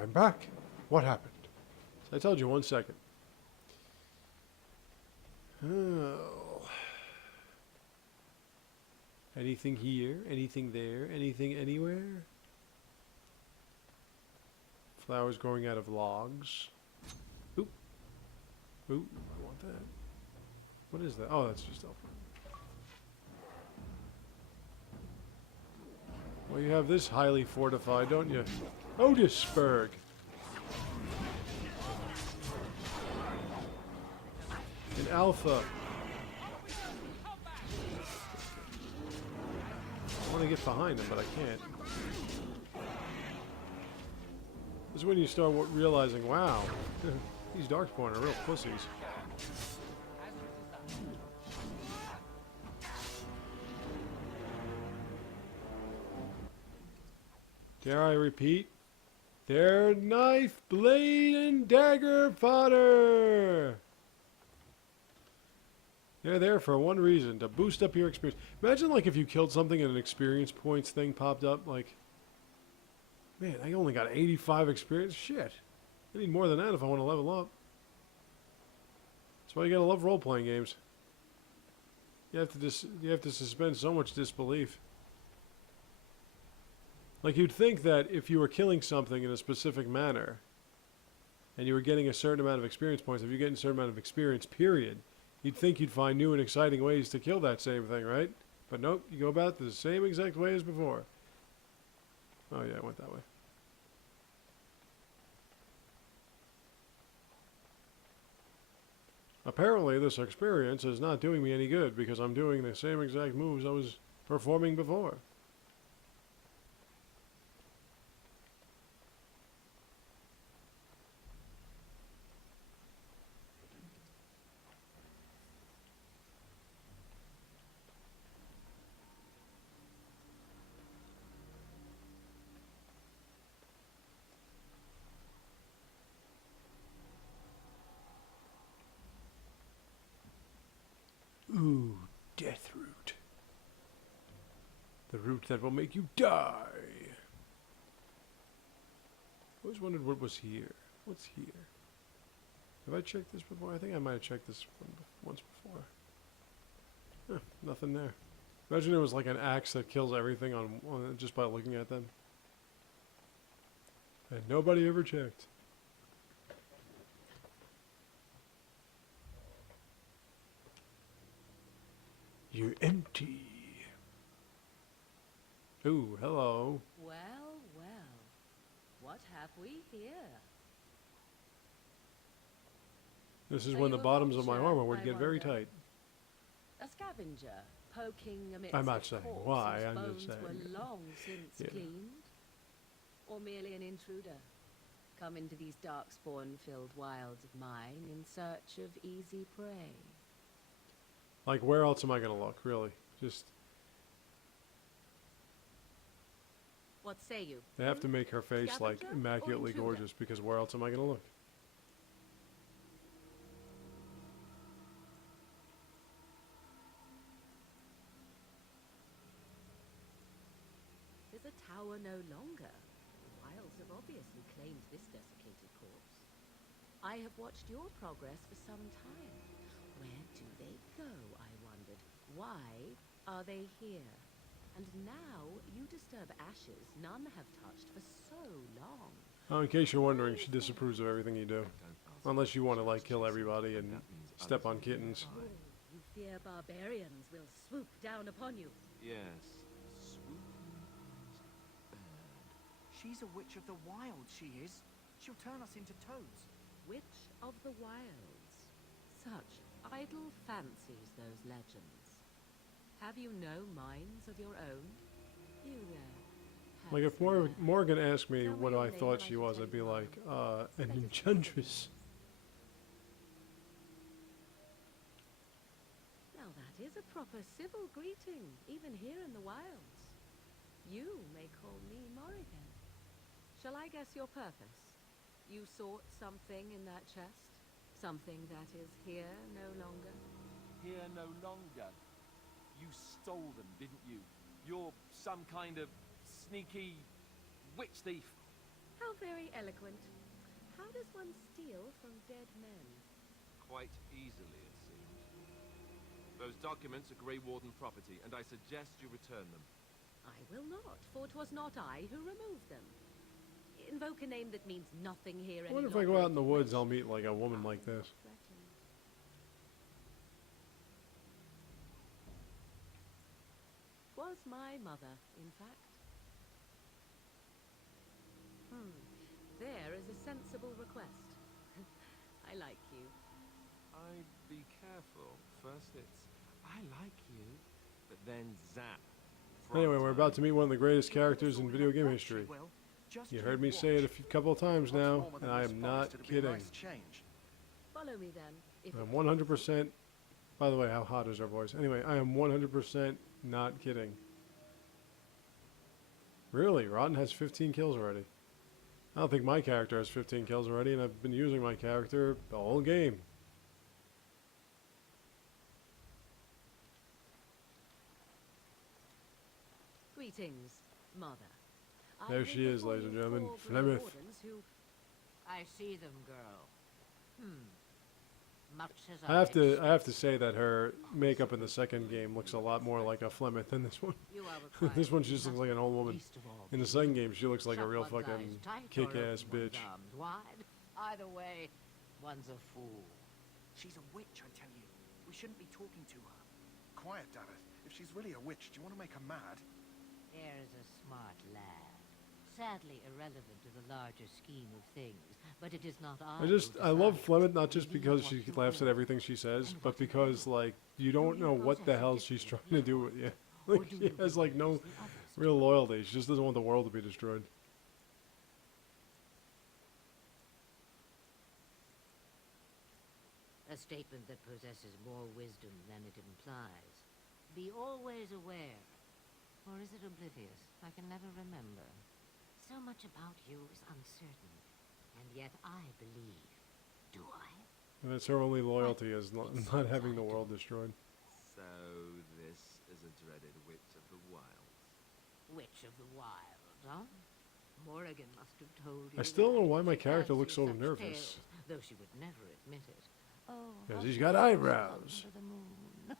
I'm back. What happened? So I told you 1 second. Oh. Anything here? Anything there? Anything anywhere? Flowers growing out of logs. Oop. Oop. I want that. What is that? Oh, that's just elf. Well, you have this highly fortified, don't you? Otisburg. An alpha. I want to get behind him, but I can't. This is when you start realizing, wow, these Darkspawn are real pussies. Dare I repeat? They're knife, blade, and dagger fodder! They're there for one reason, to boost up your experience. Imagine like if you killed something and an experience points thing popped up, like, man, I only got 85 experience? Shit. I need more than that if I want to level up. That's why you gotta love role-playing games. You have to suspend so much disbelief. Like, you'd think that if you were killing something in a specific manner, and you were getting a certain amount of experience points, if you're getting a certain amount of experience, period, you'd think you'd find new and exciting ways to kill that same thing, right? But nope, you go about the same exact way as before. Oh yeah, I went that way. Apparently, this experience is not doing me any good, because I'm doing the same exact moves I was performing before. Ooh, death root. The root that will make you die. I always wondered what was here. What's here? Have I checked this before? I think I might have checked this one once before. Huh, nothing there. Imagine it was like an axe that kills everything on just by looking at them. And nobody ever checked. You're empty. Ooh, hello. Well, well. What have we here? This is Are when the you a bottoms of my vulture, armor would I get very wonder? tight. A scavenger poking amidst I'm not a saying corpse why, whose I'm bones just were saying. long since Yeah. cleaned? Or merely an intruder, come into these darkspawn-filled wilds of mine in search of easy prey? Like, where else am I going to look, really? Just, What say you? they have to make her face, like, Scavenger or immaculately intruder? gorgeous, because where else am I going to look? Is a tower no longer? The wilds have obviously claimed this desiccated corpse. I have watched your progress for some time. Where do they go, I wondered. Why are they here? And now you disturb ashes none have touched for so long. Oh, in case you're wondering, she disapproves of everything you do. Unless you want to, like, kill everybody and step on kittens. Oh, you fear barbarians will swoop down upon you. Yes. Swooping bird. She's a witch of the wild, she is. She'll turn us into toads. Witch of the wilds. Such idle fancies, those legends. Have you no minds of your own? You, Like, if Morgan asked me what I thought she was, I'd be like, an enchantress. Now that is a proper civil greeting, even here in the wilds. You may call me Morrigan. Shall I guess your purpose? You sought something in that chest? Something that is here no longer? Here no longer. You stole them, didn't you? You're some kind of sneaky witch thief. Is that what you are? Well, I am no longer. But I am no longer. Yes. Swooping bird. She's a witch of the wild, she is. Such idle fancies, those legends. Have you no minds of your own? You, How very eloquent. How does one steal from dead men? Quite easily, it seems. Those documents are Grey Warden property, and I suggest you return them. I will not, for 'twas not I who removed them. Invoke a name that means nothing here I any wonder if I longer go out in the you woods, wish. I'll meet like a woman I like am not this. threatened. 'Twas my mother, in fact. There is a sensible request. I like you. I'd be careful. First it's, I like you, but then zap. Anyway, we're about to meet one of the greatest She will characters in sort video out game what history. she will. Just You you heard me say it a watch. couple of times Lots now, more than and I this am forest, not it'd be a kidding. nice change. Follow me then. If I'm it 100%. By the way, how hot is our voice? Anyway, I am 100% not kidding. Really? Rotten has 15 kills already. I don't think my character has 15 kills already, and I've been using my character the whole game. Greetings, Mother. There I she came is, before ladies and you gentlemen. for Grey Flemeth. Wardens who... I see them, girl. Much as I have to say that her makeup in the second game looks a lot more like a Flemeth than this one. You are required This one to she just looks nothing, like an old woman. least of all In the be second game, she looks like a shut real one's fucking eyes tight or kick-ass open one's bitch. arms wide. Either way, one's a fool. She's a witch, I tell you. We shouldn't be talking to her. Quiet, Dareth. If she's really a witch, do you want to make her mad? Here's a smart lad. Sadly irrelevant to the larger scheme of things, but it is not I love Flemeth not just because she laughs at everything she says, but because like you don't know what the hell she's trying to do with you. Like she has like no real loyalty. She just doesn't want the world to be destroyed. A statement that possesses more wisdom than it implies. Be always aware. Or is it oblivious? I can never remember. So much about you is uncertain, and yet I believe. Do I? And that's her only loyalty is not having the world destroyed. So this is a dreaded witch of the wild. Witch of the Wild, huh? Morrigan must have told you. I still don't know why my She character looks so fancies such nervous. tales, though she would never admit it. Oh, 'Cause how he's she got loves eyebrows. under the moon.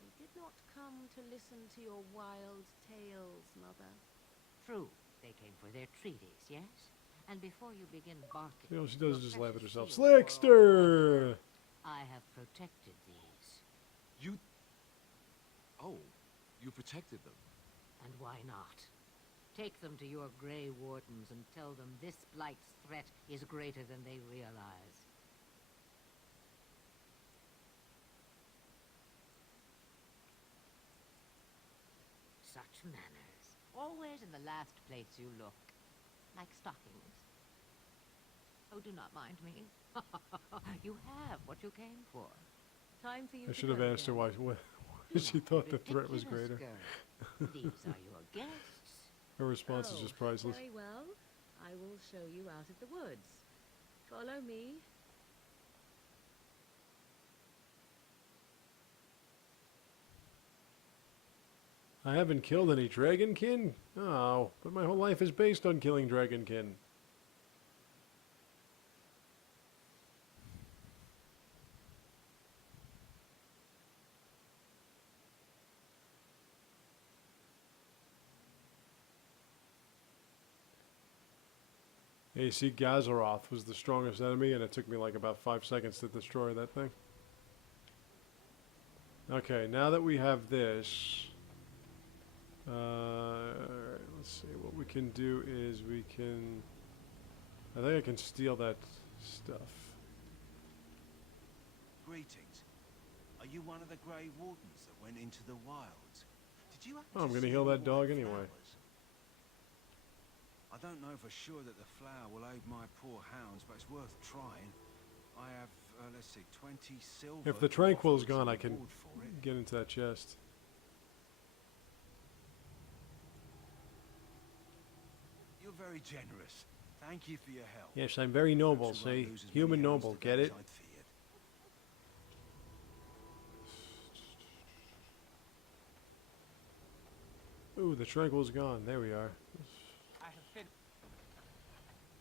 We did not come to listen to your wild tales, Mother. True, they came for their treaties, yes? And before you begin barking, You know, she does your just laugh at precious herself. shield for all Slickster! I have protected these. You... Oh, you protected them. And why not? Take them to your Grey Wardens and tell them this Blight's threat is greater than they realize. Such manners. Always in the last place you look. Like stockings. Oh, do not mind me. You have what you came for. Time for you I to should have go asked her then. why You she are thought the threat was ridiculous, greater. girl. These are your guests. Her response is Oh, just priceless. Very well. I will show you out of the woods. Follow me. I haven't killed any dragonkin? Oh, but my whole life is based on killing dragonkin. AC Gazaroth was the strongest enemy, and it took me like about 5 seconds to destroy that thing. Okay, now that we have this, alright, let's see. What we can do is we can. I think I can steal that stuff. Greetings. Are you one of the Grey Wardens that went into the wilds? Did you happen Oh, I'm to gonna see heal any that dog white anyway. flowers? I don't know for sure that the flower will aid my poor hounds, but it's worth trying. I have, let's see, 20 silver. If the to tranquil offer is as a gone, I can reward for it. get into that chest. You're very generous. Thank you for your help. Yes, I'm very noble, Perhaps we won't see? lose as Human many hounds noble, today get as it? I'd feared. Ooh, the tranquil's gone. There we are. I have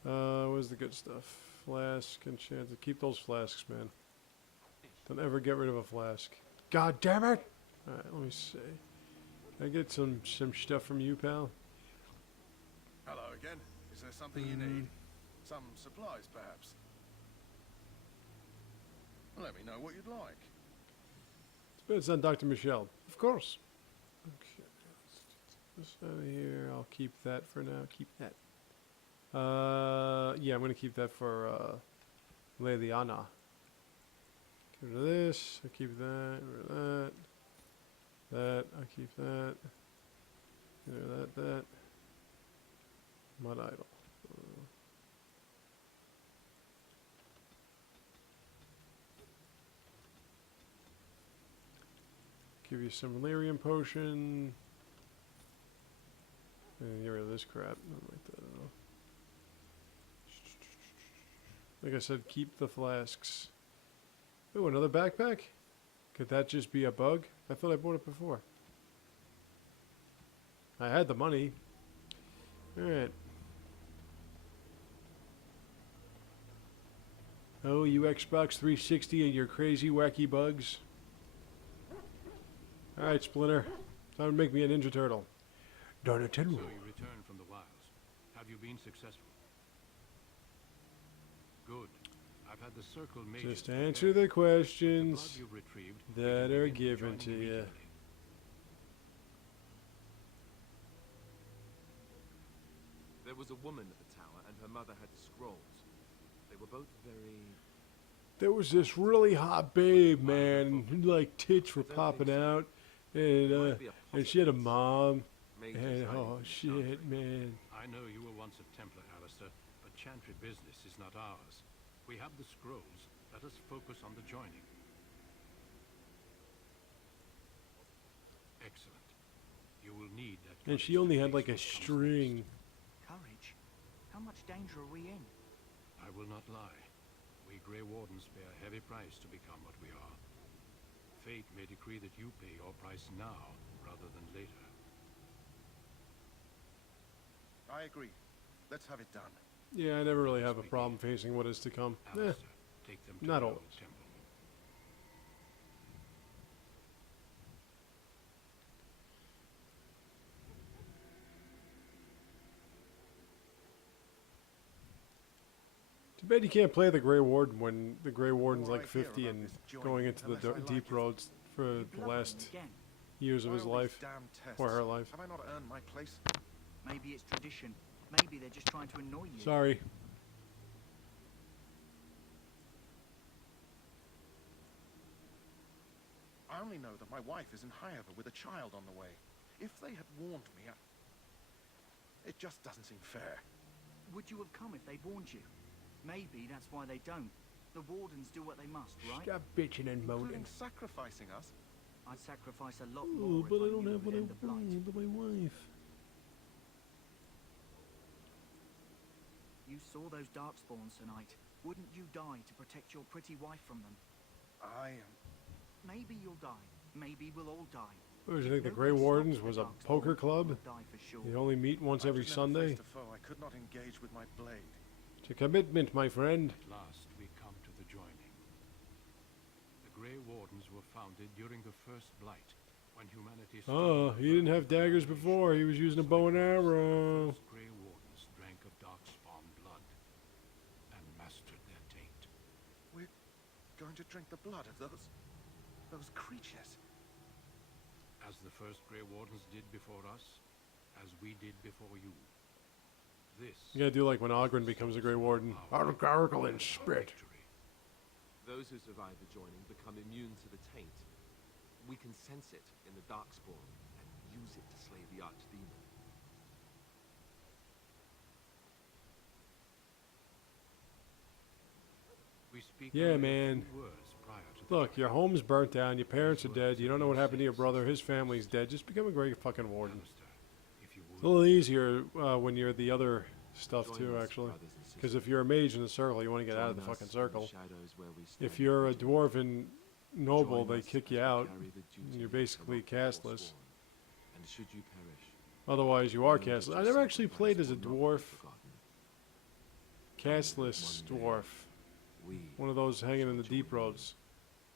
been. Where's the good stuff? Flask, enchanted. Keep those flasks, man. Don't ever get rid of a flask. God damn it! Alright, let me see. Can I get some stuff from you, pal? Hello again. Is there something you need? Some supplies, perhaps? Let me know what you'd like. It's on Dr. Michelle. Of course. Okay. Let's get this out of here. I'll keep that for now. Keep that. Yeah, I'm going to keep that for Leliana. Get rid of this. I keep that. Get rid of that. That. I keep that. Get rid of that. Mud idol. Give you some Valerian potion. And get rid of this crap. Don't like that at all. Like I said, keep the flasks. Oh, another backpack? Could that just be a bug? I thought I bought it before. I had the money. Alright. Oh, you Xbox 360 and your crazy wacky bugs. Alright, Splinter. Time to make me a Ninja Turtle. Donatello. So you returned from the wilds. Have you been successful? Good. I've had the circle mages Just answer the questions blood you've retrieved that will are begin given joining to you. immediately. There was a woman at the tower, and her mother had scrolls. They were both very... There was this really hot babe, man, who, like tits were popping out, and she had a mom, Mages and hiding oh in the shit, chantry. man. I know you were once a Templar, Alistair, but chantry business is not ours. We have the scrolls. Let us focus on the joining. Excellent. You will need that. And she courage only to had face like a what comes string. next. Courage? How much danger are we in? I will not lie. We Grey Wardens pay a heavy price to become what we are. Fate may decree that you pay your price now, rather than later. I agree. Let's have it done. Yeah, I never really have a problem facing what is to come. Alistair, take them to not the always. old temple. Too bad you can't play the Grey Warden when the Grey Warden's All like I hear 50 about and this joining, going into the unless I like deep it. roads for You the blubbering last again. years of Why his all these life. damn tests? Or her life. Have I not earned my place? Maybe it's tradition. Maybe they're just trying to annoy you. Sorry. I only know that my wife is in Highover with a child on the way. If they had warned me, it just doesn't seem fair. Would you have come if they warned you? Maybe that's why they don't. The Wardens do what they must, right? Stop bitching and moaning. Including sacrificing us. I'd sacrifice a lot Oh, more but I if I don't knew have it what I would end the blight. want with my wife. You saw those darkspawns tonight. Wouldn't you die to protect your pretty wife from them? I am... Maybe you'll die. Maybe we'll all die. What, did you If think the nobody Grey Wardens stops was the a Darkspawn, poker club? we'll die for sure. You only meet once I every just never Sunday? faced a foe I could not engage with my blade. It's a commitment, my friend. At last, we come to the joining. The Grey Wardens were founded during the first blight, when humanity... Oh, he didn't have daggers before. He was using a bow and arrow. The first Grey Wardens drank of Darkspawn blood and mastered their taint. We're going to drink the blood of those creatures. As the first Grey Wardens did before us, as we did before you. This... You gotta do like when Ogren becomes a Grey Warden. Gargle and spit. victory. Those who survive the joining become immune to the taint. We can sense it in the Darkspawn and use it to slay the Archdemon. We speak Yeah, only a man. few words prior to the Look, your home's burnt down, your parents are dead, you don't know what happened to your brother, his family's dead. Just become a Grey fucking Warden. Alistair, if you It's would. a little easier when you're the other stuff Join too, us, actually. brothers and Because sisters. if you're a mage in the circle, you want to get out of the Join us fucking in the circle. shadows where we If stand you're a vigil. dwarven noble, Join they us kick as you we out. carry the duty and You're of basically the Forsworn. castless. And should you perish, Otherwise, you are Learn to castless. I just never actually played as a sacrifice will not be dwarf, forgotten. castless One day, dwarf. We One of those hanging in the shall deep join you. roads.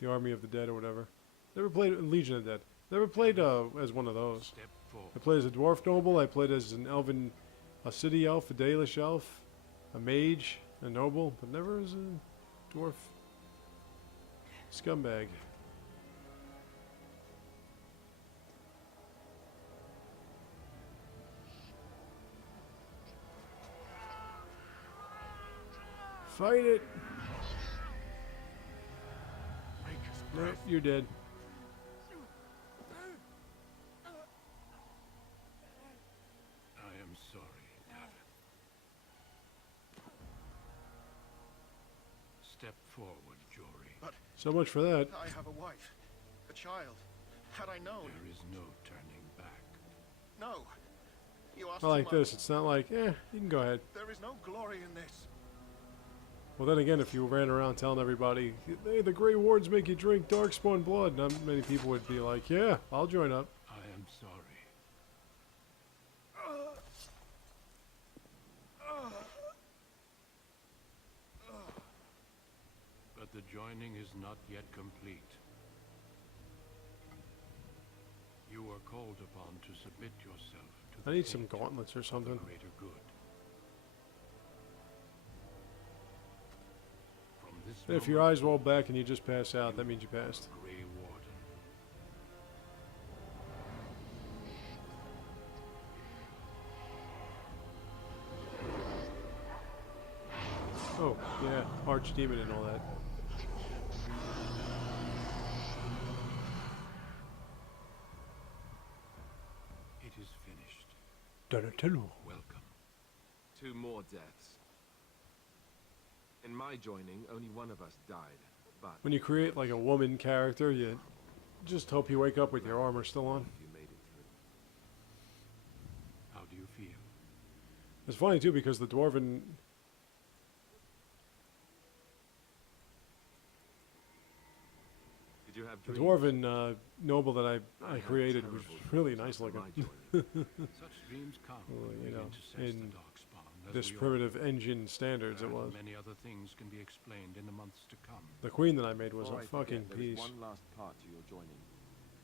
The Army of the Dead or whatever. Never played Legion of the Dead. Never played as one of those. Step forward. I played as a dwarf noble. I played as an elven, a city elf, a Dalish elf, a mage, a noble, but never as a dwarf scumbag. Fight it! No, you're dead. I am sorry, Davin. Step forward, Jory. So much for that. I have a wife, a child. Had I known. There is no turning back. No. You asked Not like too much. this. It's not like, you can go ahead. There is no glory in this. Well, then again, if you ran around telling everybody, hey, the Grey Wards make you drink Darkspawn blood, not many people would be like, yeah, I'll join up. I am sorry. But the joining is not yet complete. You are called upon to submit yourself to the I need some fate gauntlets or of the something. greater good. From this If your moment eyes roll back and you just pass out, that means you passed. Grey Warden. Oh, yeah, Archdemon and all that. It is finished. Donatello. Welcome. 2 more deaths. In my joining, only one of us died, but When you create like a woman character, you just hope you wake up with your armor still on. you made it through. How do you feel? It's funny too because the dwarven, Did you have the dreams? dwarven noble that I had created was terrible really dreams nice after looking. my joining. Such dreams come Well, when we you know, begin to sense in the darkspawn, as This we all primitive engine standards it and was. many other things can be explained in the months to come. The queen that I made was Before a I forget, fucking there is piece. one last part to your joining.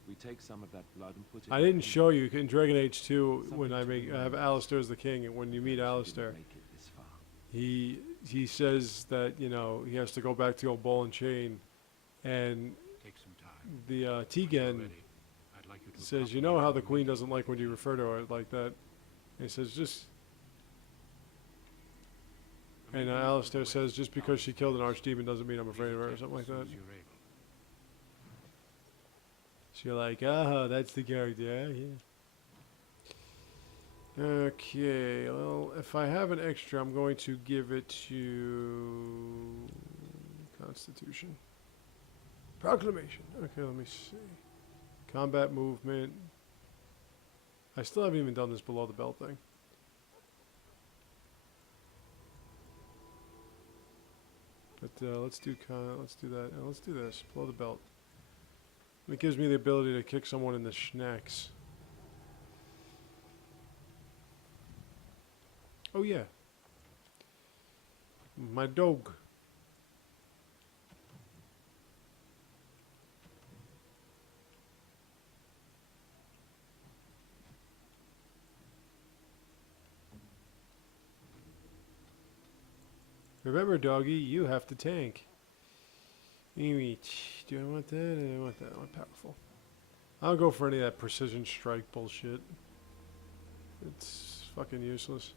We take some of that blood and put it. I in didn't the show you in Dragon Age 2 Something when I to make I have remember. Alistair as the king, and when you meet She didn't Alistair, make it this far. he says that he has to go back to the old ball and chain, and Take some time. the When you're Tegan ready, I'd like you to says, accompany you know me how to the queen meeting doesn't like when you with refer to her like that. And he says just, the and meeting Alistair with says just because she killed an Alistair. archdemon doesn't mean I'm afraid of her or Leave something like as soon that. as you're able. So you're like, ah, that's the character, yeah. Okay, well, if I have an extra, I'm going to give it to Constitution. Proclamation. Okay, let me see. Combat movement. I still haven't even done this below the belt thing. But let's do that. Let's do this below the belt. It gives me the ability to kick someone in the schnacks. Oh yeah. My dog. Remember, doggy, you have to tank. Do I want that? I want that. I want powerful. I'll go for any of that precision strike bullshit. It's fucking useless.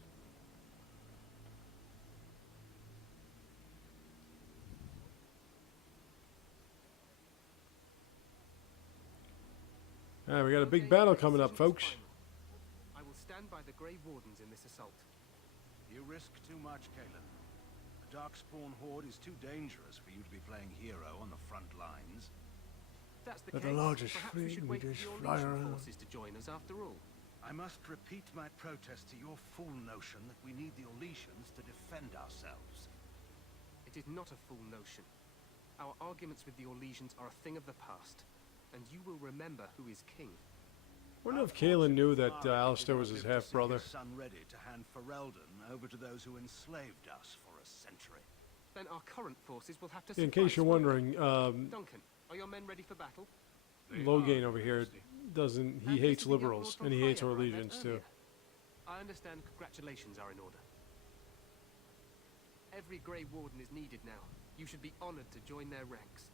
Alright, we got a big Okay, battle the coming up, decision is folks. final. I will stand by the Grey Wardens in this assault. You risk too much, Kalen. The Darkspawn Horde is too dangerous for you to be playing hero on the front lines. If that's the They're case, the largest perhaps fleet we should and we wait for just your fly Legion around. forces to join us after all. I must repeat my protest to your fool notion that we need the Orlesians to defend ourselves. It is not a fool notion. Our arguments with the Orlesians are a thing of the past, and you will remember who is king. wonder if Our Kalen forces knew in that Mara Alistair did was not his live to half see brother. his son ready to hand Ferelden over to those who enslaved us for a century. Then our current forces will have to In suffice, case you're won't they? wondering, Duncan, are your men ready for battle? They Loghain are, over Your here Majesty. doesn't. He And hates this is the young liberals lord from and he hates our Higher I met allegiance too. earlier. I understand congratulations are in order. Every Grey Warden is needed now. You should be honored to join their ranks.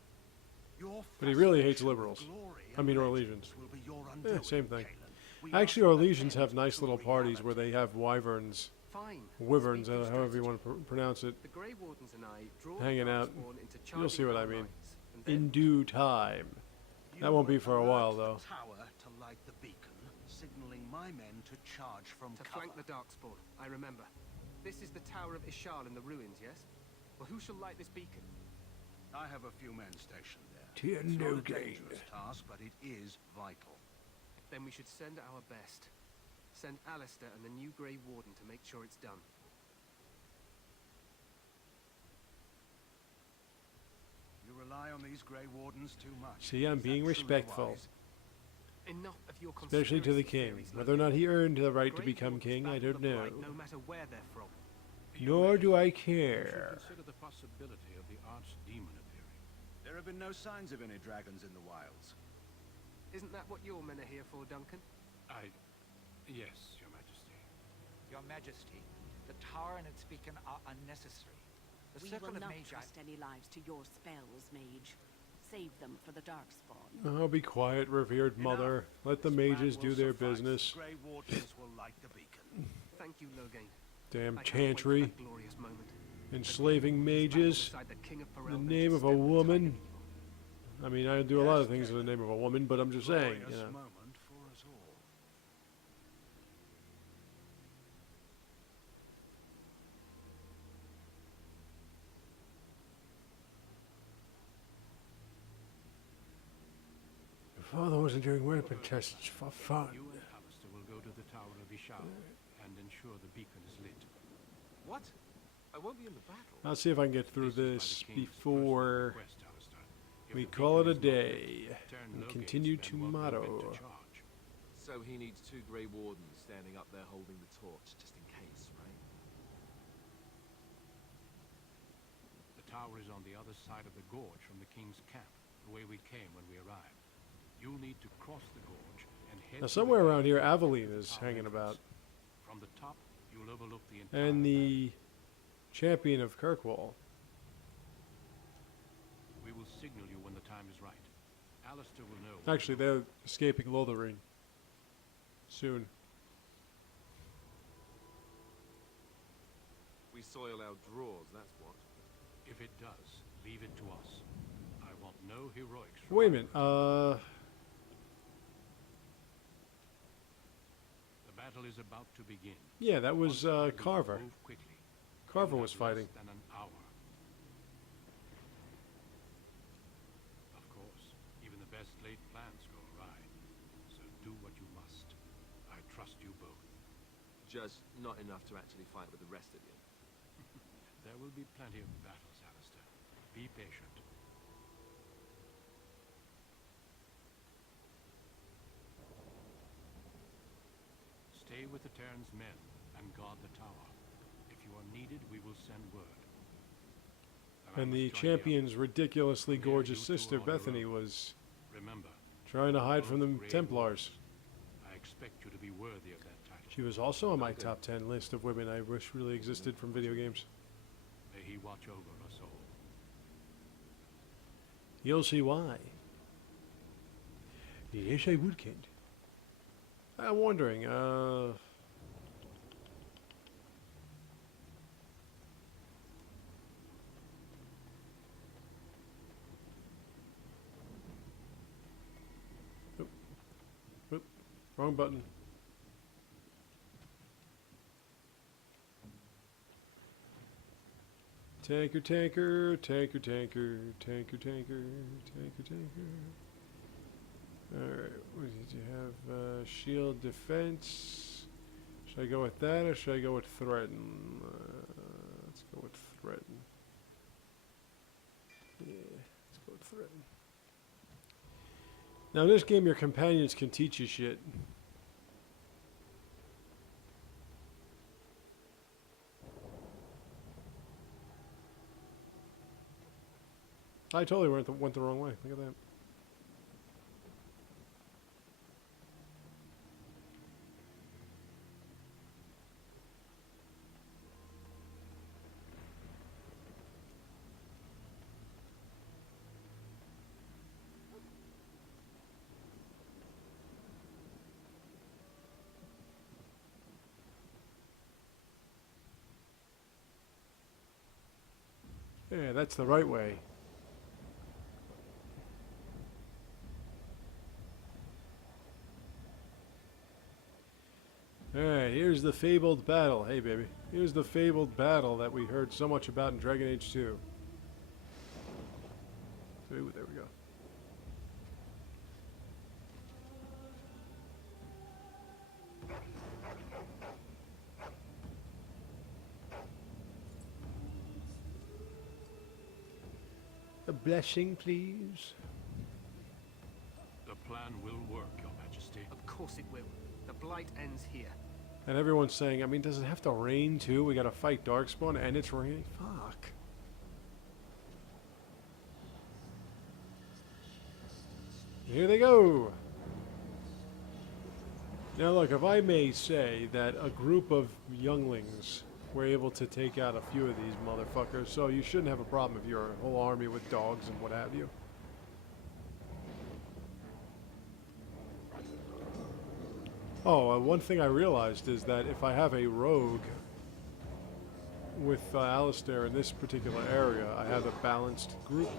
Your But he really hates fascination with liberals. glory I mean, and our legends legions. will be your Yeah, undoing, same thing. Kalen. We Actually, must our legions have attend nice to little parties where reality. they have wyverns, Fine. wyverns, Speak your however you strategy. want to pronounce it, The Grey Wardens and I draw hanging the out. Darkspawn into You'll see charging what I our mean. lines, and then in due time. That won't be for a alert while, the though. Tower to light the beacon, signaling my men to charge from to cover. flank the Darkspawn. I remember. This is the Tower of Ishal in the ruins, yes? Well, who shall light this beacon? I have a few men stationed there. Dear It's not a Loghain. dangerous task, but it is vital. Then we should send our best. Send Alistair and the new Grey Warden to make sure it's done. You rely on these Grey Wardens too much. See, I'm Is that being truly respectful, wise? Enough of your especially to the conspiracy king. theories, Whether or not he earned the right to Grey become Wardens king, I battle don't the know. Blight no matter where they're from. Nor do I You should care. consider the possibility of the archdemon appearing. There have been no signs of any dragons in the wilds. Isn't that what your men are here for, Duncan? Yes, Your Majesty. Your Majesty, the tower and its beacon are unnecessary. The We circle will of not magi... trust any lives to your spells, mage. Save them for the Darkspawn. Oh, be quiet, revered mother. Enough. Let the This plan mages will do their suffice. business. The Grey Wardens will light the beacon. Thank you, Loghain. Damn I can't wait for chantry. that glorious moment. Enslaving mages. Beside the King of In the Ferelden name to of a stem the tide woman. of evil. I mean, I do a lot of Yes, things in the Kalen. name of a woman, but I'm just saying, Glorious you know. moment for us all. Your father wasn't doing weapon tests for fun. You and Alistair will go to the Tower of Ishal and ensure the beacon is lit. What? I won't be in the battle. I'll see if I can get through This is this by the King's before personal request, Alistair. If we the call it beacon a is not lit, day turn and Loghain's continue men won't know when tomorrow. to charge. So he needs 2 Grey Wardens standing up there holding the torch, just in case, right? The tower is on the other side of the gorge from the King's camp, the way we came when we arrived. You'll need to cross the gorge and head Now, to somewhere the around here, gate Aveline to the is tower hanging entrance. about. From the top, you'll overlook the entire And battle. the champion of Kirkwall. We will signal you when the time is right. Alistair will know. Actually, they're escaping Lotharing soon. We soil our drawers, that's what. If it does, leave it to us. I want no heroics. from Wait a either minute. of you. The battle is about to begin. Yeah, that was Once we Carver. move quickly. Carver You was have less fighting. than an hour. Of course, even the best laid plans go awry. So do what you must. I trust you both. Just not enough to actually fight with the rest of you. There will be plenty of battles, Alistair. Be patient. Stay with the Terran's men and guard the tower. If you are needed, we will send word. I And must the join champion's ridiculously Here gorgeous you two sister, are on your Bethany, own. was Remember, trying to hide from the both Grey Templars. Wardens. I expect you to be worthy of that title. She was also on my Okay. top 10 list of women I wish really existed from video games. May he watch over us all. You'll see why. Yes, I would, Kent. I'm wondering, wrong button. Tanker, tanker, tanker, tanker, tanker, tanker, tanker, tanker. Alright, what did you have? Shield defense. Should I go with that or should I go with threaten? Let's go with threaten. Yeah, let's go with threaten. Now in this game your companions can teach you shit. I totally went the wrong way. Look at that. Yeah, that's the right way. Alright, here's the fabled battle. Hey, baby. Here's the fabled battle that we heard so much about in Dragon Age 2. Ooh, there we go. A blessing, please. The plan will work, Your Majesty. Of course it will. The blight ends here. And everyone's saying, I mean, does it have to rain too? We gotta fight Darkspawn and it's raining? Fuck. Here they go. Now look, if I may say that a group of younglings were able to take out a few of these motherfuckers, so you shouldn't have a problem if you're a whole army with dogs and what have you. Oh, one thing I realized is that if I have a rogue with Alistair in this particular area, I have a balanced group.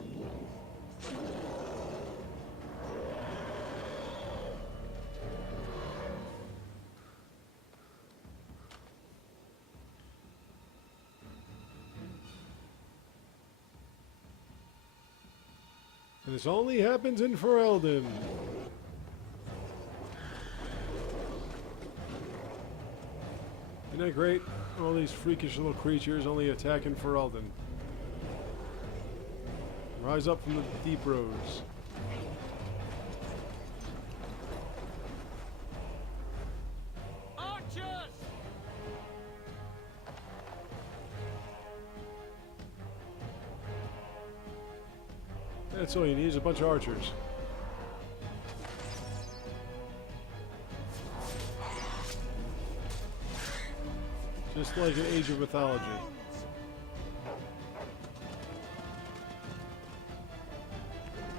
And this only happens in Ferelden. Isn't that great? All these freakish little creatures only attacking Ferelden. Rise up from the deep roads. Archers! That's all you need is a bunch of archers. Just like an Age of Mythology.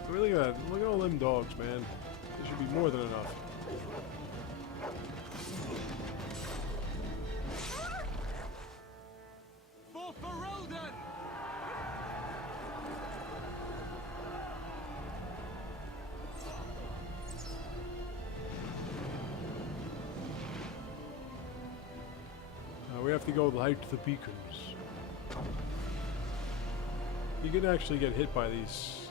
I mean, look at that. Look at all them dogs, man. There should be more than enough. For Ferelden! We have to go light the beacons. You can actually get hit by these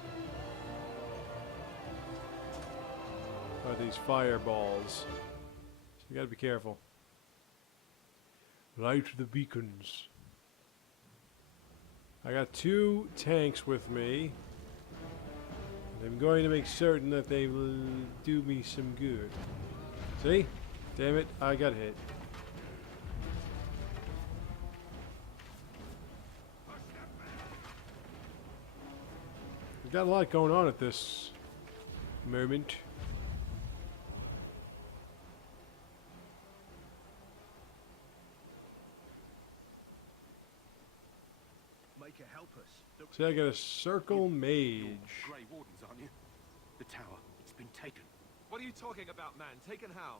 fireballs. So you gotta be careful. Light the beacons. I got 2 tanks with me. And I'm going to make certain that they will do me some good. See? Damn it, I got hit. We've got a lot going on at this moment. Make it help us. See, I got a circle mage. Grey Wardens, aren't you? The tower, it's been taken. What are you talking about, man? Taken how?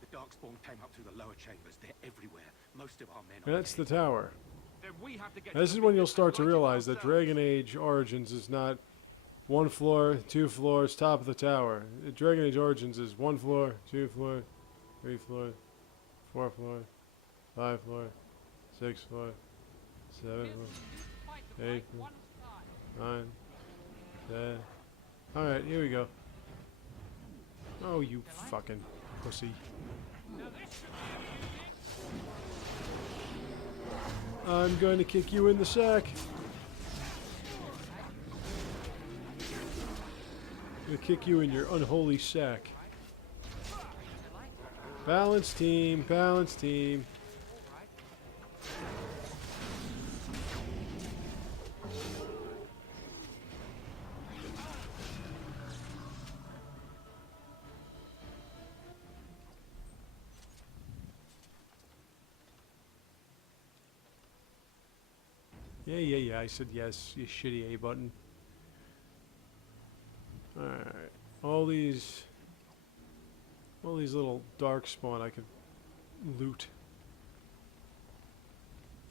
The Darkspawn came up through the lower chambers. They're everywhere. Most of our men And are that's the dead. tower. Then we have to get This is when you'll start to realize that Dragon Age Origins is not 1 floor, 2 floors, top of the tower. Dragon Age Origins is 1 floor, 2 floor, 3 floor, 4 floor, 5 floor, 6 floor, 7 floor, 8 floor, 9, 10. Alright, here we go. Oh, you fucking pussy. I'm going to kick you in the sack. I'm going to kick you in your unholy sack. Balance team, balance team. Yeah. I said yes, you shitty A button. Alright. All these little dark spawn I could loot.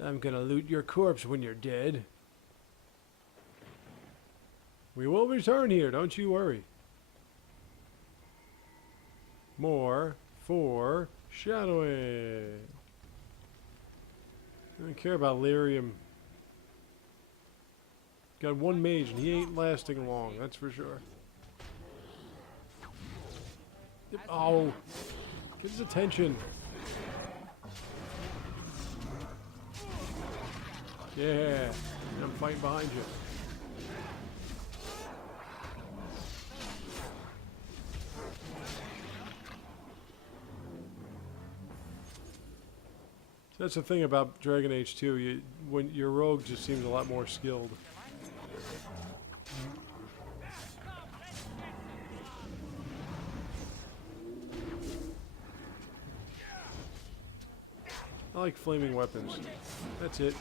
I'm gonna loot your corpse when you're dead. We will return here, don't you worry. More for shadowing. I don't care about lyrium. Got one mage and he ain't lasting long, that's for sure. Oh, get his attention. Yeah, I'm fighting behind you. That's the thing about Dragon Age 2. When your rogue just seems a lot more skilled. I like flaming weapons. That's it.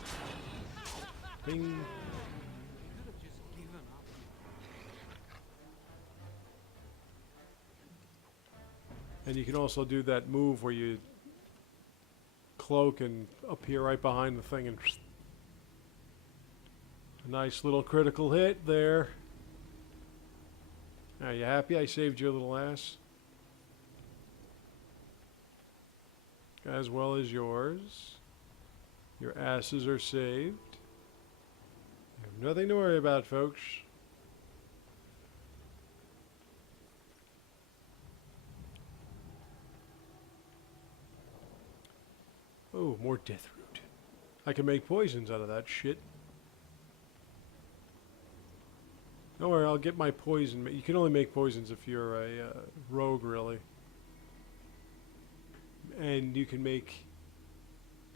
Bing. And you can also do that move where you cloak and appear right behind the thing and a nice little critical hit there. Are you happy I saved your little ass? As well as yours. Your asses are saved. You have nothing to worry about, folks. Oh, more death root. I can make poisons out of that shit. Don't worry, I'll get my poison. You can only make poisons if you're a rogue, really. And you can make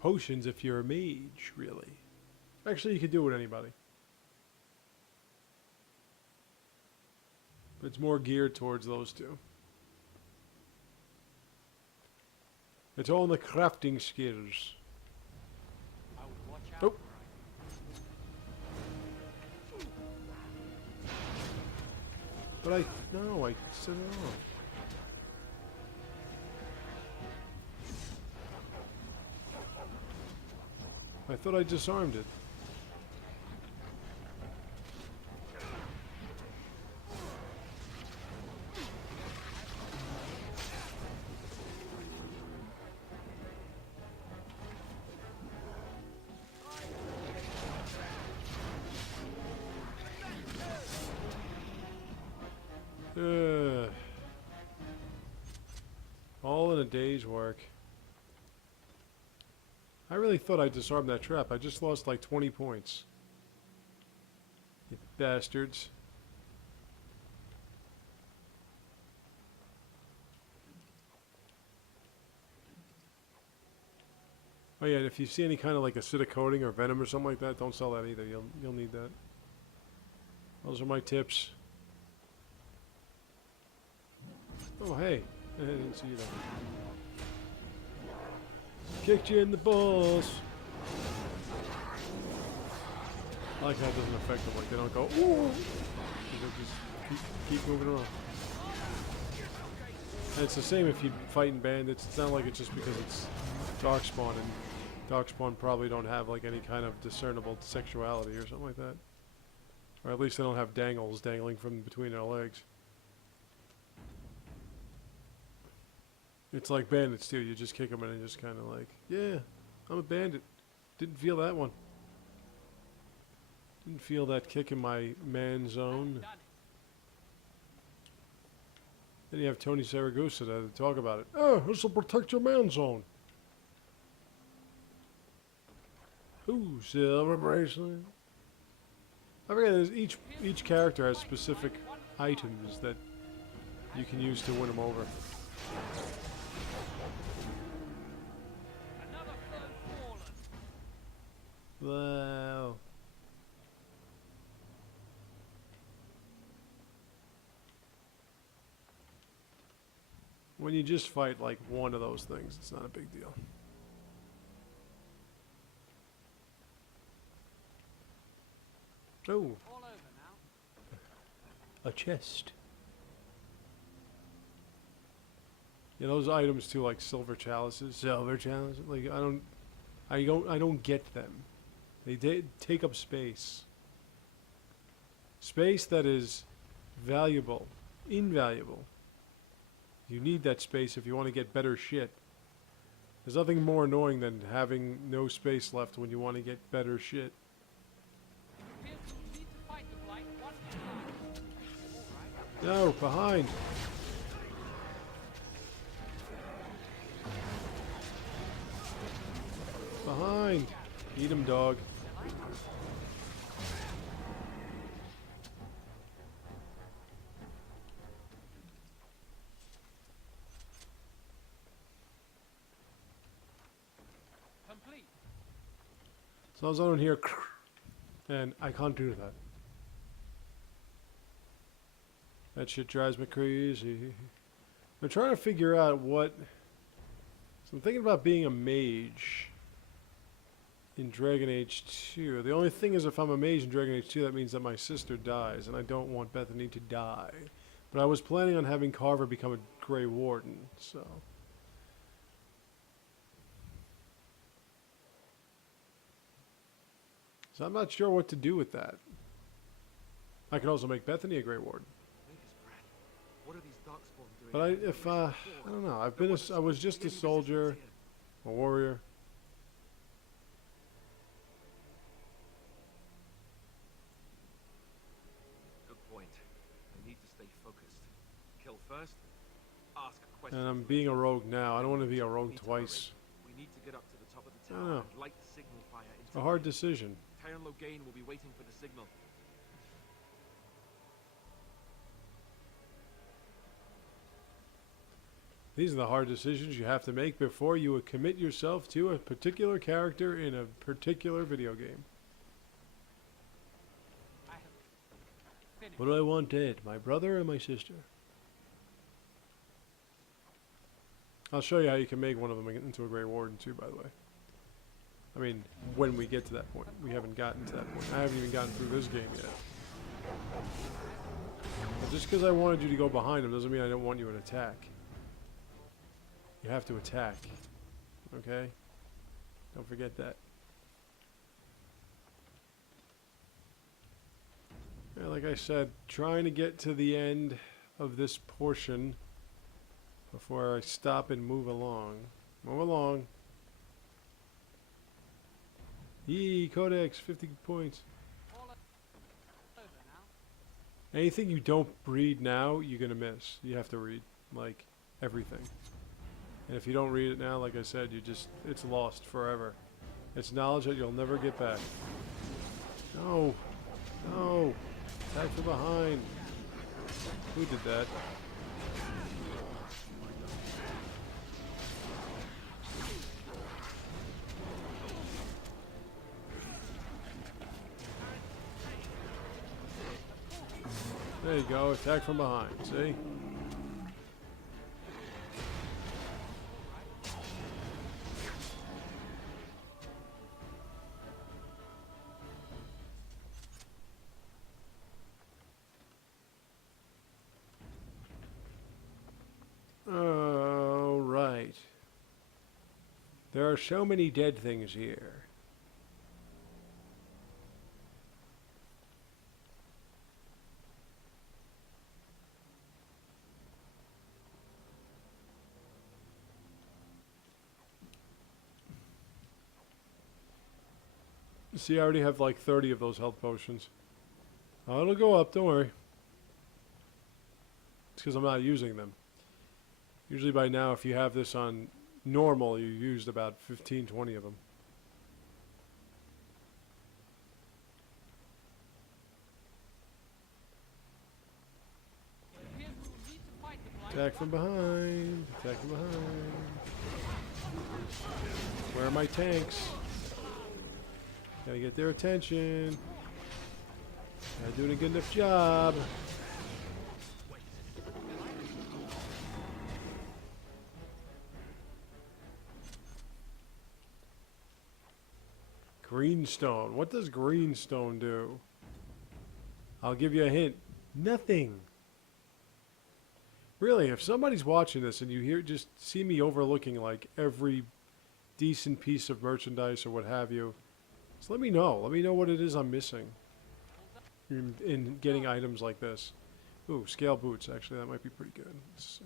potions if you're a mage, really. Actually, you could do it with anybody. But it's more geared towards those two. It's all in the crafting skills. Oh. But I said it wrong. I thought I disarmed it. All in a day's work. I really thought I disarmed that trap. I just lost like 20 points. You bastards. Oh yeah, and if you see any kind of like acidic coating or venom or something like that, don't sell that either. You'll need that. Those are my tips. Oh hey, I didn't see you there. Kicked you in the balls. I like how it doesn't affect them. Like they don't go ooh. They just keep moving around. And it's the same if you're fighting bandits. It's not like it's just because it's Darkspawn, and Darkspawn probably don't have like any kind of discernible sexuality or something like that. Or at least they don't have dangles dangling from between their legs. It's like bandits too. You just kick them and just kind of like, yeah, I'm a bandit. Didn't feel that one. Didn't feel that kick in my man zone. Then you have Tony Saragusa to talk about it. Oh, this will protect your man zone. Ooh, silver bracelet. I forget, each character has specific items that you can use to win them over. Wow. When you just fight like one of those things, it's not a big deal. Oh, All over now. a chest. Yeah, those items too, like silver chalices. Silver chalices. Like I don't get them. They take up space. Space that is valuable, invaluable. You need that space if you want to get better shit. There's nothing more annoying than having no space left when you want to get better shit. Appears we need to fight the blight one more time. No, behind. Behind. Eat him, dog. Complete. As long as I don't hear and I can't do that. That shit drives me crazy. I'm trying to figure out what... So I'm thinking about being a mage in Dragon Age 2. The only thing is if I'm a mage in Dragon Age 2, that means that my sister dies, and I don't want Bethany to die. But I was planning on having Carver become a Grey Warden, so... So I'm not sure what to do with that. I could also make Bethany a Grey Warden. What are these darkspawn doing? But I don't know. I was just a soldier, a warrior. Good point. I need to stay focused. Kill first, ask questions. And I'm being a rogue now. I don't want to be a rogue We need to twice. hurry. We need to get up to the top of the I don't tower know. and light the signal fire into It's a hard decision. Terran Loghain will be waiting for the signal. These are the hard decisions you have to make before you would commit yourself to a particular character in a particular video game. I have finished. What do I want dead? My brother or my sister? I'll show you how you can make one of them into a Grey Warden too, by the way. I mean, when we get to that point. We haven't gotten to that point. I haven't even gotten through this game yet. But just because I wanted you to go behind him doesn't mean I don't want you to attack. You have to attack. Okay? Don't forget that. Yeah, like I said, trying to get to the end of this portion before I stop and move along. Move along. Yee, Codex, 50 points. All over now. Anything you don't read now, you're going to miss. You have to read, like, everything. And if you don't read it now, like I said, it's lost forever. It's knowledge that you'll never get back. No. No. Attack from behind. Who did that? There you go. Attack from behind. See? Oh, right. There are so many dead things here. See, I already have like 30 of those health potions. Oh, it'll go up, don't worry. It's because I'm not using them. Usually by now, if you have this on normal, you used about 15, 20 of them. Appears we will need to fight the blight. Attack from behind. Attack from behind. Where are my tanks? Gotta get their attention. Not doing a good enough job. Greenstone. What does greenstone do? I'll give you a hint. Nothing. Really, if somebody's watching this and you hear, just see me overlooking like every decent piece of merchandise or what have you, just let me know. Let me know what it is I'm missing in getting items like this. Ooh, scale boots. Actually, that might be pretty good. Let's see.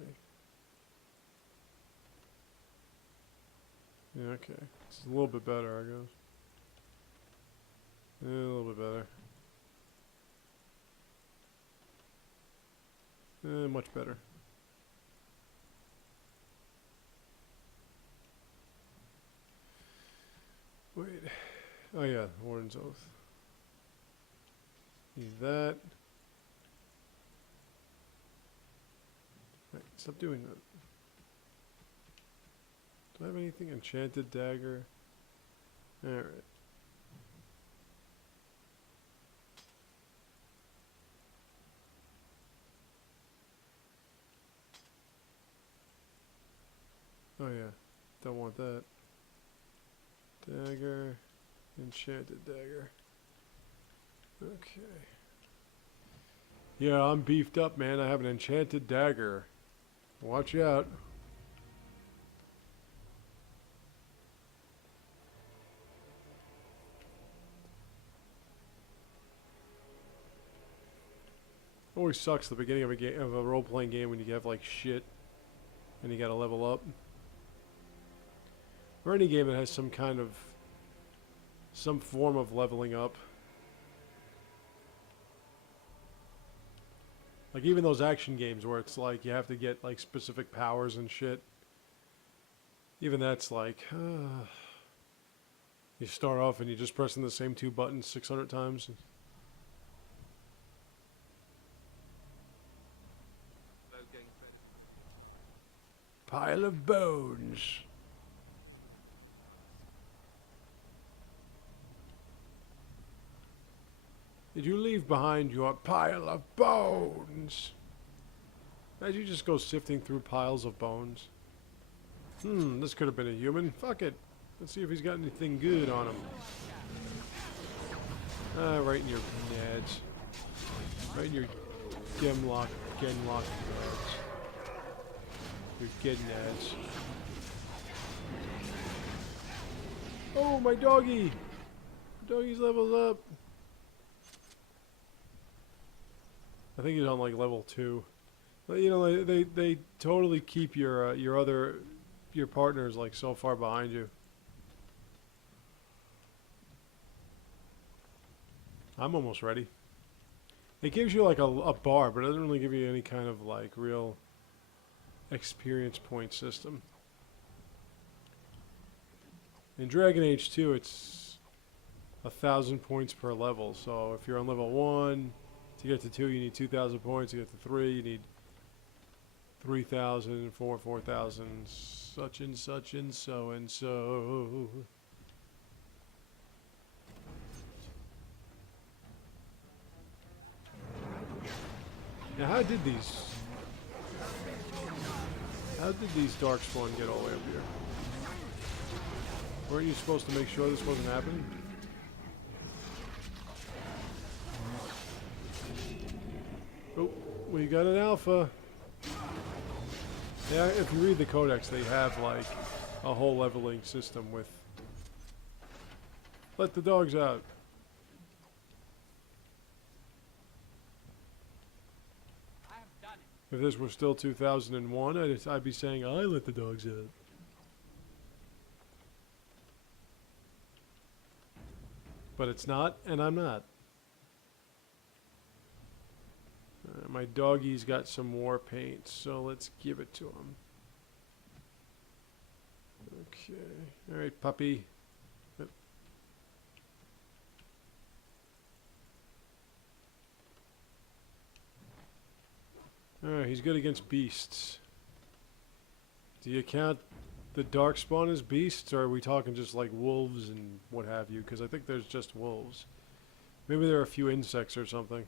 Yeah, okay. It's a little bit better, I guess. Yeah, a little bit better. Much better. Wait. Oh yeah, Warden's Oath. Need that. Right, stop doing that. Do I have anything? Enchanted dagger. Alright. Oh yeah, don't want that. Dagger, enchanted dagger. Okay. Yeah, I'm beefed up, man. I have an enchanted dagger. Watch out. Always sucks the beginning of a game, of a role-playing game, when you have like shit and you gotta level up. Or any game that has some form of leveling up. Like even those action games where it's like you have to get like specific powers and shit. Even that's like, you start off and you're just pressing the same two buttons 600 times. Pile of bones. Did you leave behind your pile of bones? As you just go sifting through piles of bones. This could have been a human. Fuck it. Let's see if he's got anything good on him. Right in your nads. Right in your genlock nads. Your get nads. Oh, my doggy! Doggy's leveled up. I think he's on like level 2. But, you know, they totally keep your partners like so far behind you. I'm almost ready. It gives you like a bar, but it doesn't really give you any kind of like real experience point system. In Dragon Age 2, it's 1,000 points per level. So if you're on level 1, to get to 2, you need 2,000 points. To get to 3, you need 3,000, 4,000, such and such and so and so. Now, how did these Darkspawn get all the way up here? Weren't you supposed to make sure this wasn't happening? Oh, we got an alpha. Yeah, if you read the codex, they have like a whole leveling system with let the dogs out. If this were still 2001, I'd be saying I let the dogs out. But it's not, and I'm not. My doggy's got some war paint, so let's give it to him. Okay. Alright, puppy. Yep. Alright, he's good against beasts. Do you count the Darkspawn as beasts, or are we talking just like wolves and what have you? Because I think there's just wolves. Maybe there are a few insects or something.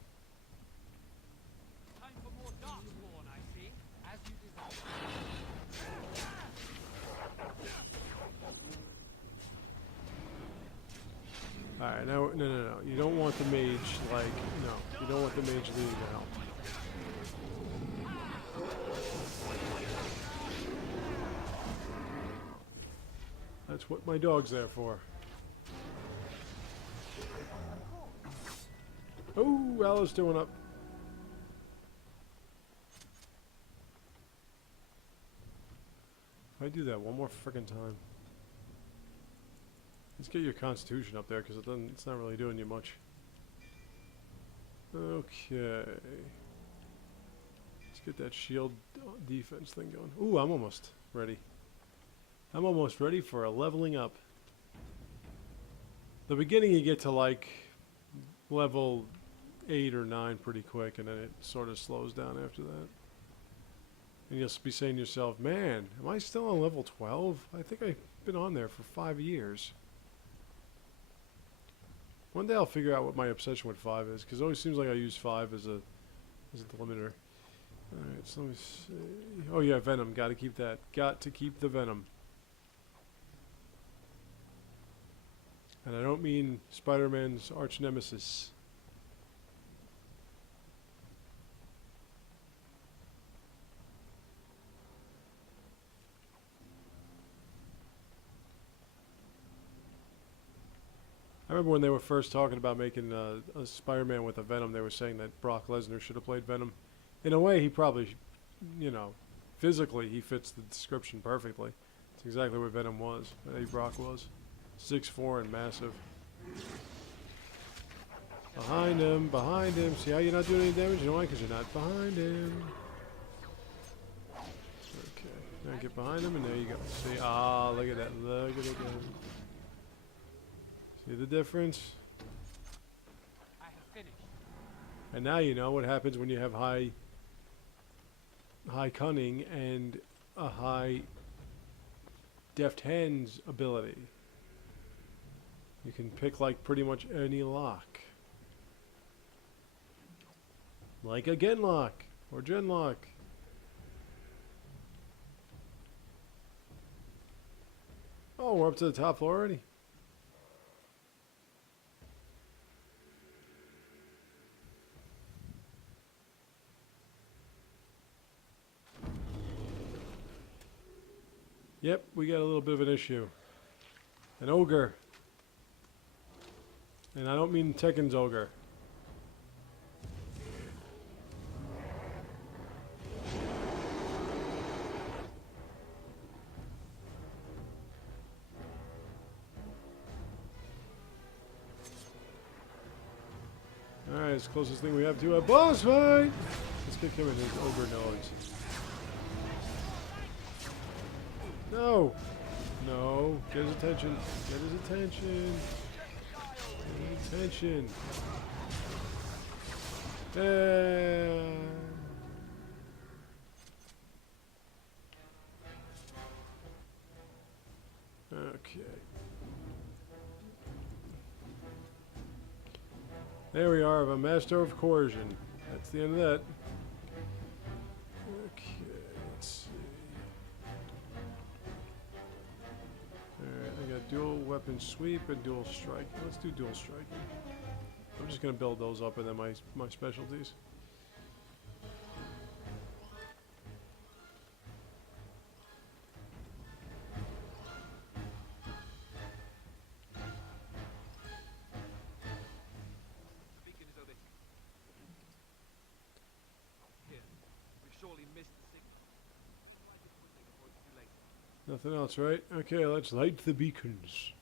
Alright, Alright, now, no. You don't want the mage, like, no. You don't want the mage leading the help. That's what my dog's there for. Oh, Alice doing up. If I do that one more frickin' time. Let's get your constitution up there, because it's not really doing you much. Okay. Let's get that shield defense thing going. Ooh, I'm almost ready. I'm almost ready for a leveling up. The beginning you get to like level 8 or 9 pretty quick, and then it sort of slows down after that. And you'll be saying to yourself, man, am I still on level 12? I think I've been on there for 5 years. One day I'll figure out what my obsession with 5 is, because it always seems like I use 5 as a delimiter. Alright, so let me see. Oh yeah, Venom, gotta keep that. Got to keep the Venom. And I don't mean Spider-Man's arch nemesis. I remember when they were first talking about making a Spider-Man with a Venom, they were saying that Brock Lesnar should have played Venom. In a way, he probably, you know, physically he fits the description perfectly. It's exactly what Venom was, Brock was. 6'4" and massive. Behind him, behind him. See how you're not doing any damage? You know why? Because you're not behind him. Okay, now get behind him and there you go. See, ah, look at that, look at it go. See the difference? I have finished. And now you know what happens when you have high cunning and a high deft hands ability. You can pick like pretty much any lock. Like a Genlock or Genlock. Oh, we're up to the top floor already. Yep, we got a little bit of an issue. An ogre. And I don't mean Tekken's ogre. Alright, it's the closest thing we have to a boss fight! Let's get him in his ogre nose. No! No! Get his attention. Get his attention. Get his attention. Okay. There we are, of a master of coercion. That's the end of that. Okay, let's see. Alright, I got dual weapon sweep and dual strike. Let's do dual striking. I'm just gonna build those up and then my specialties. Nothing else, right? Okay, let's light the beacons.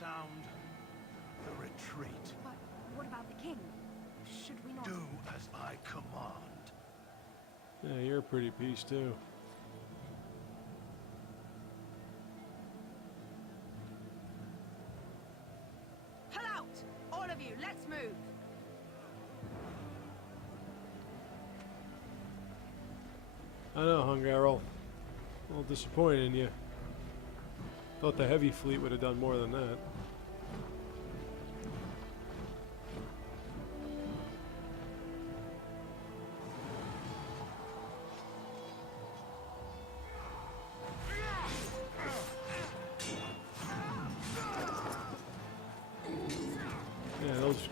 Sound the retreat. But what about the king? Should we not... Do as I command. Yeah, you're a pretty piece too. All of you, let's move. I know, Hungarl. A little disappointed in you. Thought the heavy fleet would have done more than that.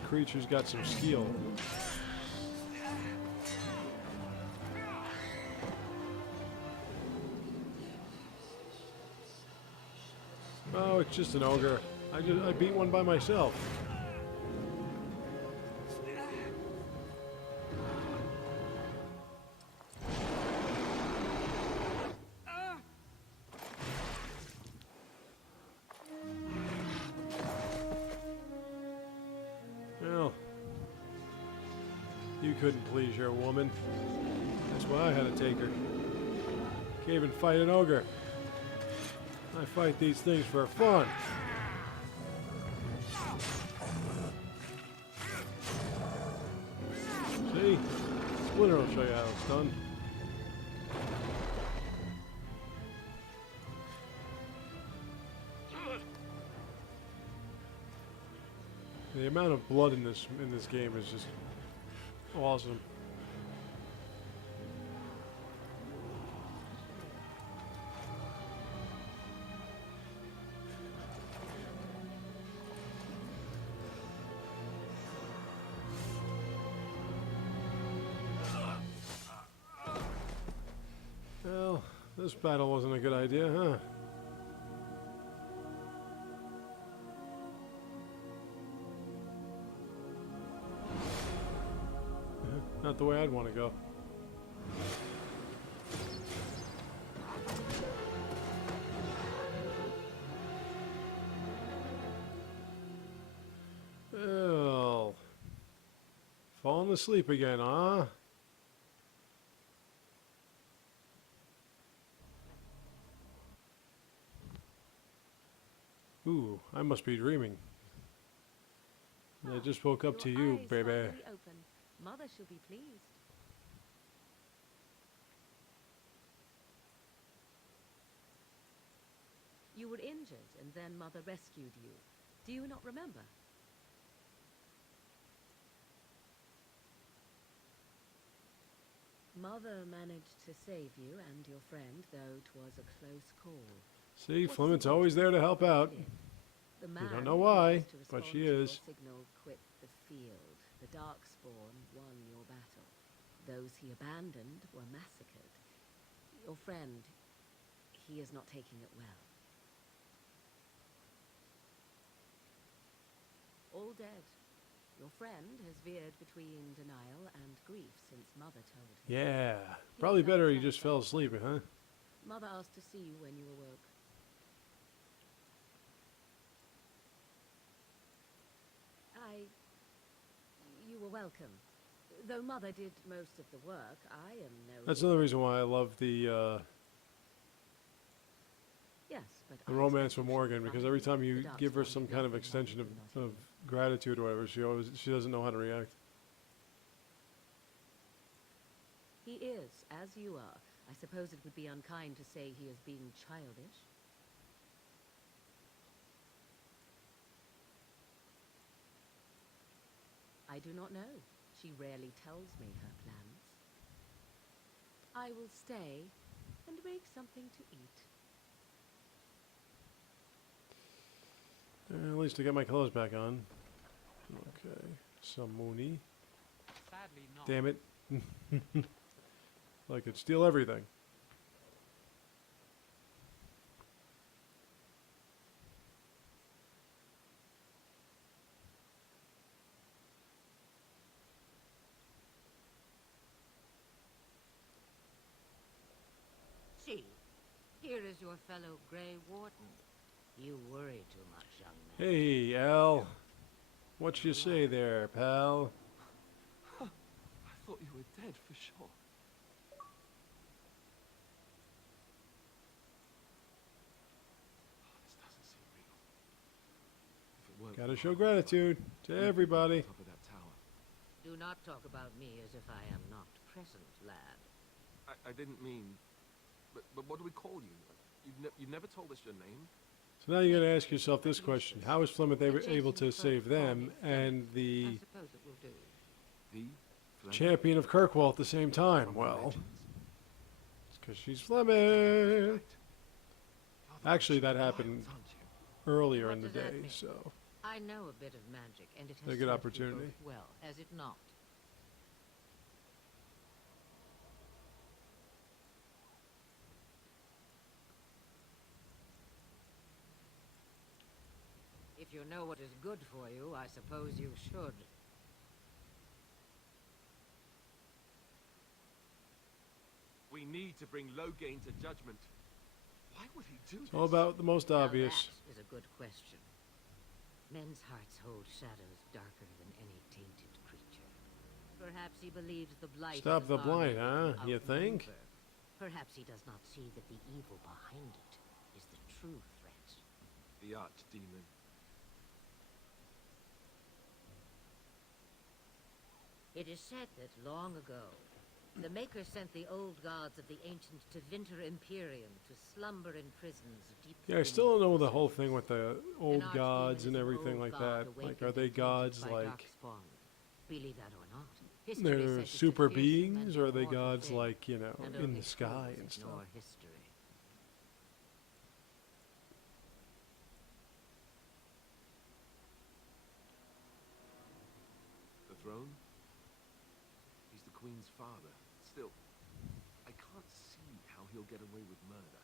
creature's got some skill. Oh, it's just an ogre. I beat one by myself. Well, you couldn't please your woman. That's why I had to take her. Can't even fight an ogre. I fight these things for fun. See? Splinter will show you how it's done. The amount of blood in this game is just awesome. Well, this battle wasn't a good idea, huh? Not the way I'd want to go. Well, falling asleep again, huh? Ooh, I must be dreaming. I just woke up to you, Eyes baby. slightly open. Mother shall be pleased. You were injured, and then Mother rescued you. Do you not remember? Mother managed to save you and your friend, though 'twas a close call. See, What's Flement's the always there to point? help out. The We man don't know who why, was to but respond she to your is. signal quit the field. The Darkspawn won your battle. Those he abandoned were massacred. Your friend, he is not taking it well. All dead. Your friend has veered between denial and grief since Mother told him. Yeah, probably better he just fell asleep, huh? Mother asked to see you when you awoke. You were welcome. Though Mother did most of the work, I am no... That's another reason why I love the Yes, but the romance with Morgan, because every time you give her some kind of extension of gratitude or whatever, she doesn't know how to react. He is, as you are. I suppose it would be unkind to say he is being childish. I do not know. She rarely tells me her plans. I will stay and make something to eat. At least I got my clothes back on. Okay, some money. Sadly not. Damn it. I could steal everything. See, here is your fellow Grey Warden. You worry too much, young man. Hey, Al. What you say there, pal? I thought you were dead for sure. This doesn't seem real. If it weren't Gotta for show Mother, gratitude to we'd be everybody. on top of that tower. Do not talk about me as if I am not present, lad. I didn't mean... But what do we call you? You've never told us your name? So now you're gonna ask yourself this question: how is Flemeth able to save them and the I suppose it will do. The Flemeth? champion of Kirkwall at the same time? From the Well, legends. it's because she's Flemeth. You're the Actually, Witch of that the happened Wilds, aren't you? earlier What in the does that day, mean? so... I know a bit of magic, and it has A good served you opportunity. both well, has it not? If you know what is good for you, I suppose you should. We need to bring Loghain to judgment. Why would he do this? It's all about the most obvious. Now that is a good question. Men's hearts hold shadows darker than any tainted creature. Perhaps he believes the blight. Stop the blight, army huh? will You think? outmaneuver. Perhaps he does not see that the evil behind it is the true threat. The archdemon. It is said that long ago, the Maker sent the old gods of the ancient Tevinter Imperium to slumber in prisons deep. Yeah, I still don't know the whole thing with the old An gods archdemon and is an everything old like god that. Like, awakened are they and tainted gods by like darkspawn. Believe that or not, history they're says it's a super fearsome beings, and or are they immortal gods thing, like, you know, and in only the sky fools and stuff? ignore history. The throne? He's the Queen's father. Still, I can't see how he'll get away with murder.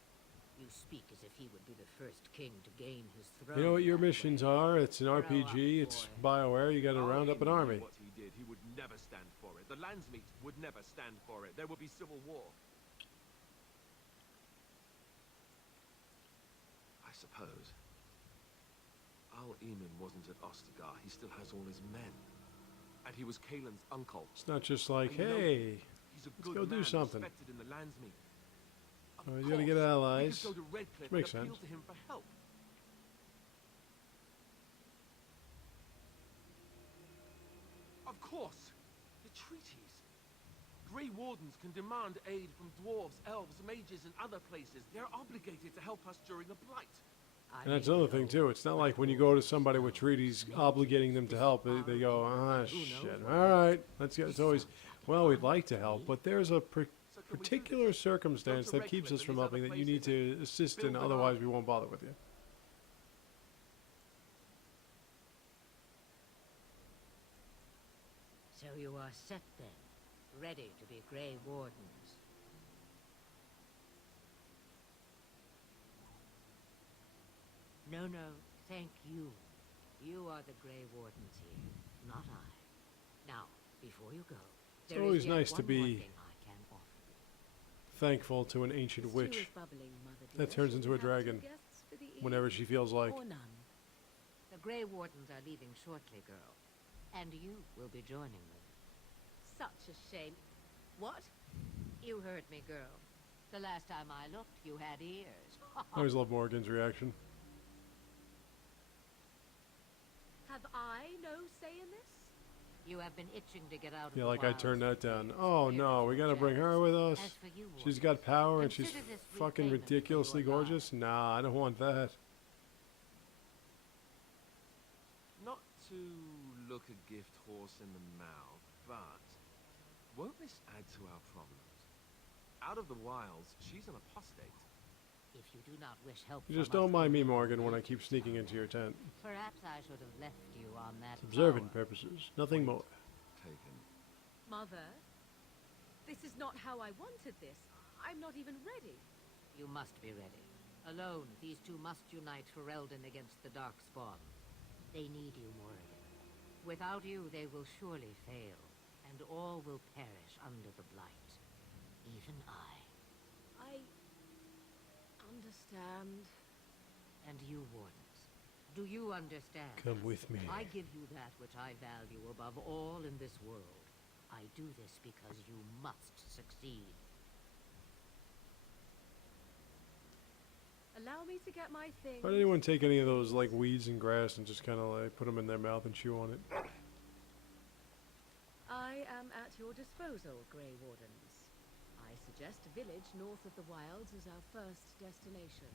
You speak as if he would be the first king to gain his throne. You know what your that missions way. are? It's an Grow up, RPG, it's boy. BioWare, you gotta Our round up an Aim knew army. What he did, he would never stand for it. The Landsmeet would never stand for it. There would be civil war. I suppose. Al-Eamon wasn't at Ostagar. He still has all his men. And he was Kaelin's uncle. It's not just like, And you know, hey, he's a let's good go do man, something. respected in the Landsmeet. Of You gotta get course, allies. We could go to Redcliffe Makes and appeal sense. to him for help. Of course, the treaties. Grey Wardens can demand aid from dwarves, elves, mages, and other places. They're obligated to help us during a blight. I And that's may another thing know too. It's not what like when you fools go to somebody with know. treaties obligating them to help, they go, ah, Who knows shit. what All right, let's go. It's always, well, we'd like to help, but there's a So can we do particular this? circumstance Go to that keeps Redcliffe us and from these other helping that you need places to assist in, build an otherwise army. we won't bother with you. So you are set then, ready to be Grey Wardens. No, no, thank you. You are the Grey Wardens here, not I. Now, before you go, It's there is always yet nice to one more be thing I can offer you. thankful to an ancient The stew witch is bubbling, Mother that dear. turns Shall into we a have two dragon guests for the whenever evening, she feels like. or none? The Grey Wardens are leaving shortly, girl. And you will be joining them. Such a shame. What? You heard me, girl. The last time I looked, you had ears. I always love Morgan's reaction. Have I no say in this? You have been itching to get out of Yeah, the like I wilds turned for that down. years. Oh Here no, is we your gotta bring her chance. with us. As for you, She's Wardens, got power and she's consider this fucking repayment for ridiculously your lives. gorgeous. Nah, I don't want that. Not to look a gift horse in the mouth, but won't this add to our problems? Out of the wilds, she's an apostate. If you do not wish help You from just us, don't mind me, then Morgan, when I leave keep this sneaking town. into your tent. Perhaps I should have left you on that Observant tower. purposes, nothing more. Taken. Mother, this is not how I wanted this. I'm not even ready. You must be ready. Alone, these two must unite for Eldon against the Darkspawn. They need you, Morgan. Without you, they will surely fail, and all will perish under the blight. Even I. Understand. And you, Wardens. Do you understand? Come with me. I give you that which I value above all in this world. I do this because you must succeed. Allow me to get my things. Why did anyone take any of those like weeds and grass and just kind of like put them in their mouth and chew on it? I am at your disposal, Grey Wardens. I suggest a village north of the wilds as our first destination.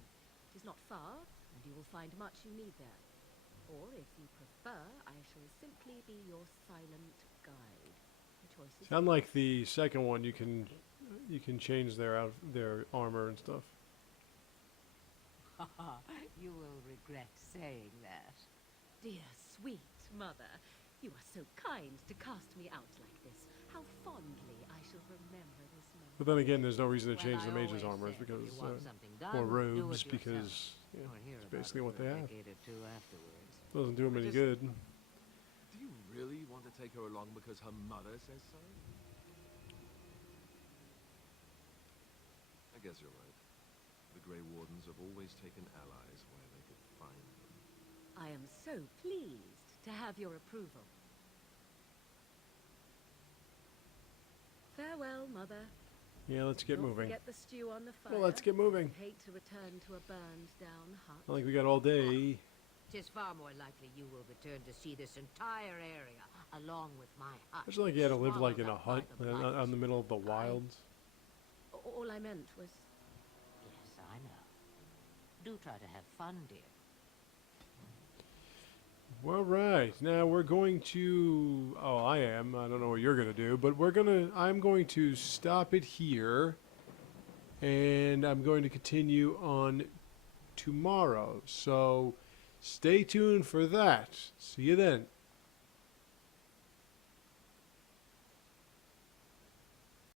It is not far, and you will find much you need there. Or, if you prefer, I shall simply be your silent guide. The choice is yours. Unlike the second one, you can change their armor and stuff. You will regret saying that. dear, sweet mother. You are so kind to cast me out like this. How fondly I shall remember this moment. But then again, there's no reason to change Well, the I mage's always armors said if because, you want something done, or do robes it because yourself. yeah, Or hear it's about basically it what for they a have. decade or two afterwards. Doesn't do them any Just- good. Do you really want to take her along because her mother says so? I guess you're right. The Grey Wardens have always taken allies where they could find them. I am so pleased to have your approval. Farewell, mother. Yeah, let's get Don't moving. forget the stew on the fire. Well, let's get moving. I hate to return to a burned down hut. I think we got all day. Tis far more likely you will return to see this entire area, along with my hut. It's like you had to live like in a swallowed hut up by the blight. out in the middle of the wilds. All I meant was... Yes, I know. Do try to have fun, dear. All right, now we're going to. Oh, I am. I don't know what you're gonna do, but I'm going to stop it here, and I'm going to continue on tomorrow. So, stay tuned for that. See you then.